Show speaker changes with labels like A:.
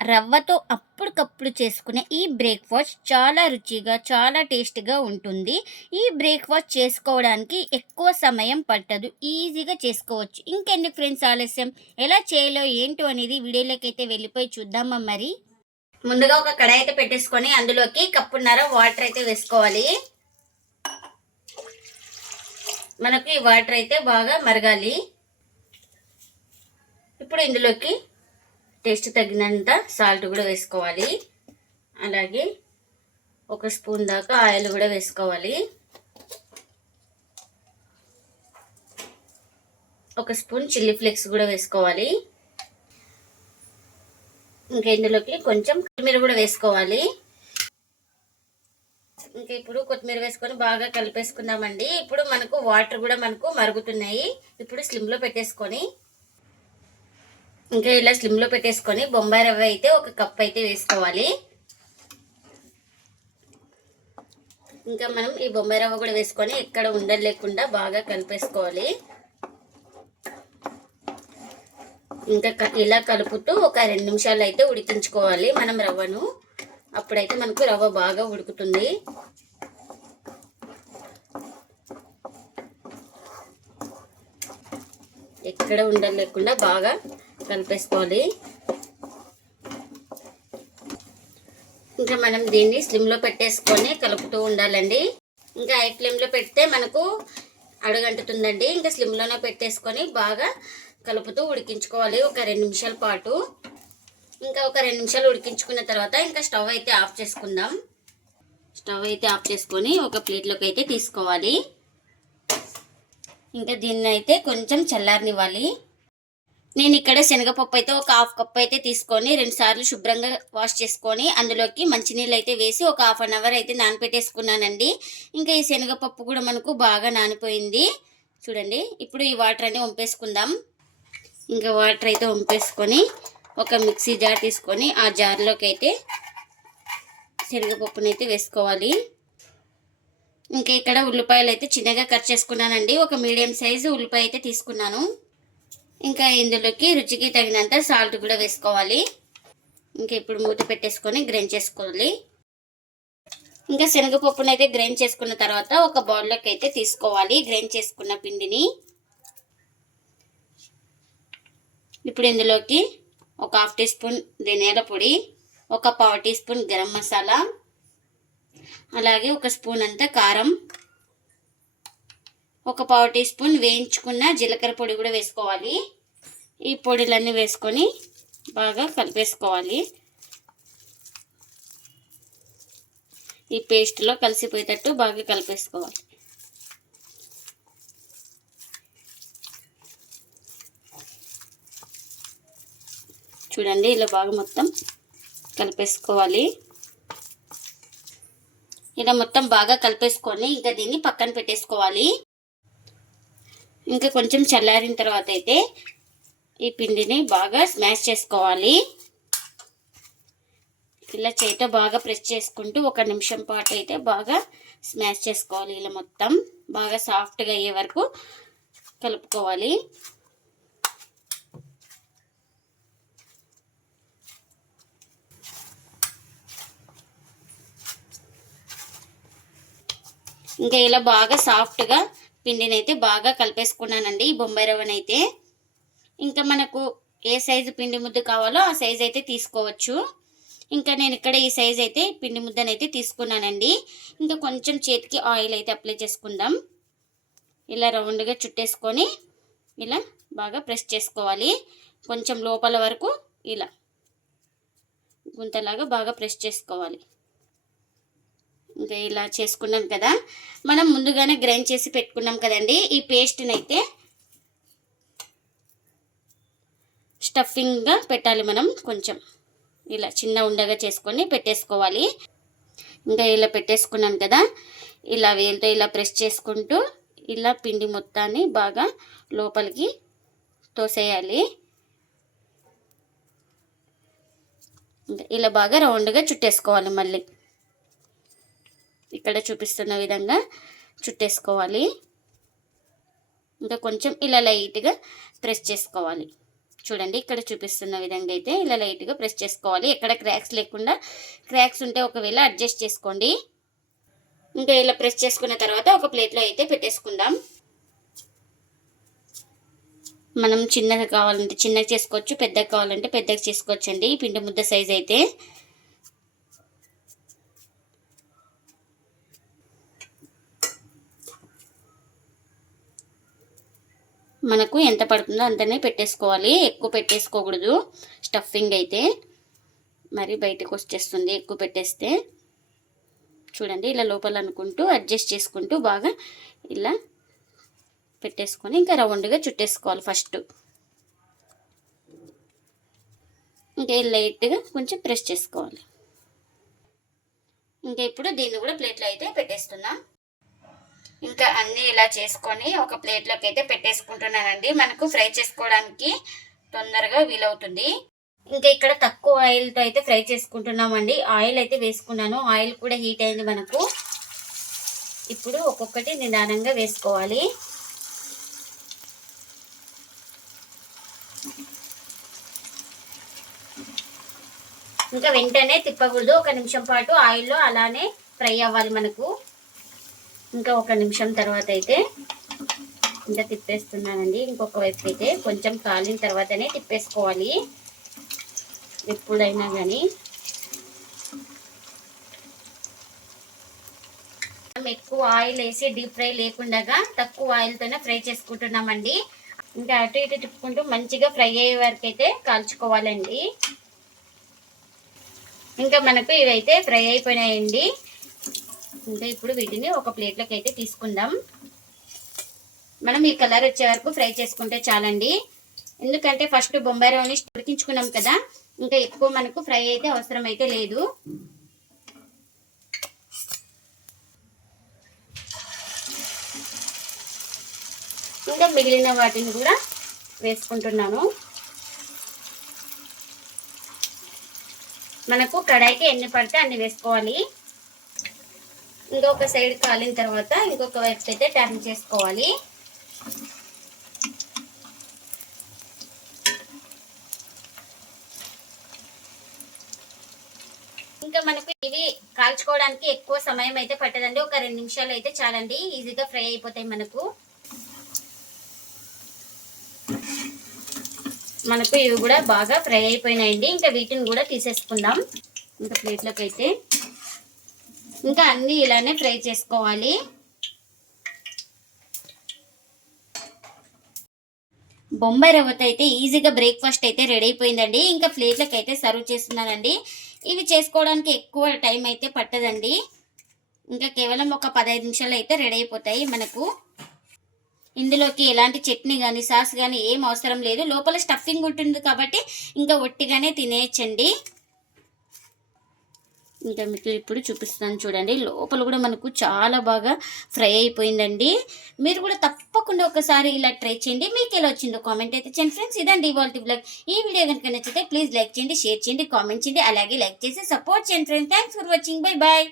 A: రవ్వతో అప్పటికప్పుడు చేసుకునే ఈ బ్రేక్ఫాస్ట్ చాలా రుచిగా చాలా టేస్టీగా ఉంటుంది. ఈ బ్రేక్ఫాస్ట్ చేసుకోవడానికి ఎక్కువ సమయం పట్టదు. ఈజీగా చేసుకోవచ్చు. ఇంకెందుకు ఫ్రెండ్స్ ఆలస్యం? ఎలా చేయాలో ఏంటో అనేది వీడియోలోకి అయితే వెళ్ళిపోయి చూద్దామా మరి? ముందుగా ఒక కడాయి అయితే పెట్టేసుకొని అందులోకి కప్పున్నర వాటర్ అయితే వేసుకోవాలి. మనకు ఈ వాటర్ అయితే బాగా మరగాలి. ఇప్పుడు ఇందులోకి టేస్ట్ తగినంత సాల్ట్ కూడా వేసుకోవాలి. అలాగే ఒక స్పూన్ దాకా ఆయిల్ కూడా వేసుకోవాలి. ఒక స్పూన్ చిల్లీ ఫ్లేక్స్ కూడా వేసుకోవాలి. ఇంకా ఇందులోకి కొంచెం కొత్తిమీర కూడా వేసుకోవాలి. ఇంకా ఇప్పుడు కొత్తిమీర వేసుకొని బాగా కలిపేసుకుందామండి. ఇప్పుడు మనకు వాటర్ కూడా మనకు మరుగుతున్నాయి. ఇప్పుడు స్లిమ్లో పెట్టేసుకొని ఇంకా ఇలా స్లిమ్లో పెట్టేసుకొని బొంబాయి రవ్వ అయితే ఒక కప్ అయితే వేసుకోవాలి. ఇంకా మనం ఈ బొంబాయి రవ్వ కూడా వేసుకొని ఎక్కడ ఉండలు లేకుండా బాగా కలిపేసుకోవాలి. ఇంకా ఇలా కలుపుతూ ఒక రెండు నిమిషాలు అయితే ఉడికించుకోవాలి మనం రవ్వను. అప్పుడైతే మనకు రవ్వ బాగా ఉడుకుతుంది. ఎక్కడ ఉండలు లేకుండా బాగా కలిపేసుకోవాలి ఇంకా మనం దీన్ని స్లిమ్లో పెట్టేసుకొని కలుపుతూ ఉండాలండి. ఇంకా హై ఫ్లేమ్లో పెడితే మనకు అడుగంటుతుందండి. ఇంకా స్లిమ్లోనే పెట్టేసుకొని బాగా కలుపుతూ ఉడికించుకోవాలి. ఒక రెండు నిమిషాల పాటు. ఇంకా ఒక రెండు నిమిషాలు ఉడికించుకున్న తర్వాత ఇంకా స్టవ్ అయితే ఆఫ్ చేసుకుందాం. స్టవ్ అయితే ఆఫ్ చేసుకొని ఒక ప్లేట్లోకి అయితే తీసుకోవాలి. ఇంకా దీన్ని అయితే కొంచెం చల్లారనివ్వాలి. నేను ఇక్కడ శనగపప్పు అయితే ఒక హాఫ్ కప్ అయితే తీసుకొని రెండు సార్లు శుభ్రంగా వాష్ చేసుకొని అందులోకి మంచినీళ్ళు అయితే వేసి ఒక హాఫ్ అన్ అవర్ అయితే నానపెట్టేసుకున్నానండి. ఇంకా ఈ శనగపప్పు కూడా మనకు బాగా నానిపోయింది. చూడండి ఇప్పుడు ఈ వాటర్ అన్ని వంపేసుకుందాం. ఇంకా వాటర్ అయితే వంపేసుకొని ఒక మిక్సీ జార్ తీసుకొని ఆ జార్లోకి అయితే శనగపప్పునైతే అయితే వేసుకోవాలి. ఇంకా ఇక్కడ ఉల్లిపాయలు అయితే చిన్నగా కట్ చేసుకున్నానండి. ఒక మీడియం సైజు ఉల్లిపాయ అయితే తీసుకున్నాను. ఇంకా ఇందులోకి రుచికి తగినంత సాల్ట్ కూడా వేసుకోవాలి. ఇంకా ఇప్పుడు మూత పెట్టేసుకొని గ్రైండ్ చేసుకోవాలి. ఇంకా శనగపప్పును అయితే గ్రైండ్ చేసుకున్న తర్వాత ఒక బౌల్లోకి అయితే తీసుకోవాలి గ్రైండ్ చేసుకున్న పిండిని. ఇప్పుడు ఇందులోకి ఒక హాఫ్ టీ స్పూన్ ధనియాల పొడి ఒక పావు టీ స్పూన్ గరం మసాలా అలాగే ఒక స్పూన్ అంతా కారం. ఒక పావు టీ స్పూన్ వేయించుకున్న జీలకర్ర పొడి కూడా వేసుకోవాలి. ఈ పొడిలన్నీ వేసుకొని బాగా కలిపేసుకోవాలి. ఈ పేస్ట్లో కలిసిపోయేటట్టు బాగా కలిపేసుకోవాలి. చూడండి ఇలా బాగా మొత్తం కలిపేసుకోవాలి. ఇలా మొత్తం బాగా కలిపేసుకొని ఇంకా దీన్ని పక్కన పెట్టేసుకోవాలి. ఇంకా కొంచెం చల్లారిన తర్వాత అయితే ఈ పిండిని బాగా స్మాష్ చేసుకోవాలి. ఇలా చేత బాగా ప్రెస్ చేసుకుంటూ ఒక నిమిషం పాటు అయితే బాగా స్మాష్ చేసుకోవాలి ఇలా మొత్తం. బాగా సాఫ్ట్గా అయ్యే వరకు కలుపుకోవాలి. ఇంకా ఇలా బాగా సాఫ్ట్గా పిండిని అయితే బాగా కలిపేసుకున్నానండి ఈ బొంబాయి రవ్వనైతే. ఇంకా మనకు ఏ సైజు పిండి ముద్ద కావాలో ఆ సైజు అయితే తీసుకోవచ్చు. ఇంకా నేను ఇక్కడ ఈ సైజ్ అయితే పిండి ముద్దనైతే తీసుకున్నానండి. ఇంకా కొంచెం చేతికి ఆయిల్ అయితే అప్లై చేసుకుందాం. ఇలా రౌండ్గా చుట్టేసుకొని ఇలా బాగా ప్రెస్ చేసుకోవాలి. కొంచెం లోపల వరకు ఇలా గుంతలాగా బాగా ప్రెస్ చేసుకోవాలి. ఇంకా ఇలా చేసుకున్నాం కదా. మనం ముందుగానే గ్రైండ్ చేసి పెట్టుకున్నాం కదండి. ఈ పేస్ట్ని అయితే స్టఫింగ్గా పెట్టాలి మనం కొంచెం. ఇలా చిన్న ఉండగా చేసుకొని పెట్టేసుకోవాలి. ఇంకా ఇలా పెట్టేసుకున్నాం కదా. ఇలా వేలుతో ఇలా ప్రెస్ చేసుకుంటూ ఇలా పిండి మొత్తాన్ని బాగా లోపలికి తోసేయాలి. ఇలా బాగా రౌండ్గా చుట్టేసుకోవాలి మళ్ళీ. ఇక్కడ చూపిస్తున్న విధంగా చుట్టేసుకోవాలి. ఇంకా కొంచెం ఇలా లైట్గా ప్రెస్ చేసుకోవాలి. చూడండి ఇక్కడ చూపిస్తున్న విధంగా అయితే ఇలా లైట్గా ప్రెస్ చేసుకోవాలి. ఎక్కడ క్రాక్స్ లేకుండా క్రాక్స్ ఉంటే ఒకవేళ అడ్జస్ట్ చేసుకోండి. ఇంకా ఇలా ప్రెస్ చేసుకున్న తర్వాత ఒక ప్లేట్లో అయితే పెట్టేసుకుందాం. మనం చిన్నగా కావాలంటే చిన్నగా చేసుకోవచ్చు పెద్దగా కావాలంటే పెద్దగా చేసుకోవచ్చు అండి పిండి ముద్ద సైజ్ అయితే మనకు ఎంత పడుతుందో అంతనే పెట్టేసుకోవాలి. ఎక్కువ పెట్టేసుకోకూడదు. స్టఫింగ్ అయితే. మరి బయటకు వచ్చేస్తుంది ఎక్కువ పెట్టేస్తే. చూడండి ఇలా లోపల అనుకుంటూ అడ్జస్ట్ చేసుకుంటూ బాగా ఇలా పెట్టేసుకొని ఇంకా రౌండ్గా చుట్టేసుకోవాలి ఫస్ట్. ఇంకా లైట్గా కొంచెం ప్రెస్ చేసుకోవాలి. ఇంకా ఇప్పుడు దీన్ని కూడా ప్లేట్లో అయితే పెట్టేస్తున్నాం. ఇంకా అన్నీ ఇలా చేసుకొని ఒక ప్లేట్లోకి అయితే పెట్టేసుకుంటున్నానండి. మనకు ఫ్రై చేసుకోవడానికి తొందరగా వీలవుతుంది. ఇంకా ఇక్కడ తక్కువ ఆయిల్తో అయితే ఫ్రై చేసుకుంటున్నామండి. ఆయిల్ అయితే వేసుకున్నాను. ఆయిల్ కూడా హీట్ అయింది మనకు. ఇప్పుడు ఒక్కొక్కటి నిదానంగా వేసుకోవాలి. ఇంకా వెంటనే తిప్పకూడదు. ఒక నిమిషం పాటు ఆయిల్లో అలానే ఫ్రై అవ్వాలి మనకు. ఇంకా ఒక నిమిషం తర్వాత అయితే ఇంకా తిప్పేస్తున్నానండి. ఇంకొక వైపు అయితే కొంచెం కాలిన తర్వాతనే తిప్పేసుకోవాలి. ఎప్పుడైనా కానీ మనం ఎక్కువ ఆయిల్ వేసి డీప్ ఫ్రై లేకుండా తక్కువ ఆయిల్తోనే ఫ్రై చేసుకుంటున్నామండి. ఇంకా అటు ఇటు తిప్పుకుంటూ మంచిగా ఫ్రై అయ్యే వరకు అయితే కాల్చుకోవాలండి. ఇంకా మనకు ఇవైతే ఫ్రై అయిపోయినాయండి. ఇంకా ఇప్పుడు వీటిని ఒక ప్లేట్లోకి అయితే తీసుకుందాం. మనం ఈ కలర్ వచ్చే వరకు ఫ్రై చేసుకుంటే చాలండి. ఎందుకంటే ఫస్ట్ బొంబాయి రవ్వని ఉడికించుకున్నాం కదా ఇంకా ఎక్కువ మనకు ఫ్రై అయితే అవసరం అయితే లేదు. ఇంకా మిగిలిన వాటిని కూడా వేసుకుంటున్నాను. మనకు కడాయికి ఎన్ని పడితే అన్ని వేసుకోవాలి. ఇంకొక సైడ్ కాలిన తర్వాత ఇంకొక వైపు అయితే టర్న్ చేసుకోవాలి. ఇంకా మనకు ఇవి కాల్చుకోవడానికి ఎక్కువ సమయం అయితే పట్టదండి. ఒక రెండు నిమిషాలు అయితే చాలండి. ఈజీగా ఫ్రై అయిపోతాయి మనకు. మనకు ఇవి కూడా బాగా ఫ్రై అయిపోయినాయండి. ఇంకా వీటిని కూడా తీసేసుకుందాం. ఇంకా ప్లేట్లోకి అయితే. ఇంకా అన్నీ ఇలానే ఫ్రై చేసుకోవాలి. బొంబాయి రవ్వతో అయితే ఈజీగా బ్రేక్ఫాస్ట్ అయితే రెడీ అయిపోయిందండి. ఇంకా ప్లేట్లకు అయితే సర్వ్ చేస్తున్నానండి. ఇవి చేసుకోవడానికి ఎక్కువ టైం అయితే పట్టదండి. ఇంకా కేవలం ఒక పదహైదు నిమిషాలు అయితే రెడీ అయిపోతాయి మనకు. ఇందులోకి ఎలాంటి చట్నీ కానీ సాస్ కానీ ఏం అవసరం లేదు. లోపల స్టఫింగ్ ఉంటుంది కాబట్టి ఇంకా ఒట్టిగానే తినేయచ్చండి. ఇంకా మీకు ఇప్పుడు చూపిస్తాను చూడండి. లోపల కూడా మనకు చాలా బాగా ఫ్రై అయిపోయిందండి. మీరు కూడా తప్పకుండా ఒకసారి ఇలా ట్రై చేయండి. మీకు ఎలా వచ్చిందో కామెంట్ అయితే చేయండి. ఫ్రెండ్స్ ఇదండి ఇవాళ బ్లాగ్ ఈ వీడియో కనుక నచ్చితే ప్లీజ్ లైక్ చేయండి షేర్ చేయండి కామెంట్ చేయండి అలాగే లైక్ చేసి సపోర్ట్ చేయండి friends. Thanks for watching. Bye bye.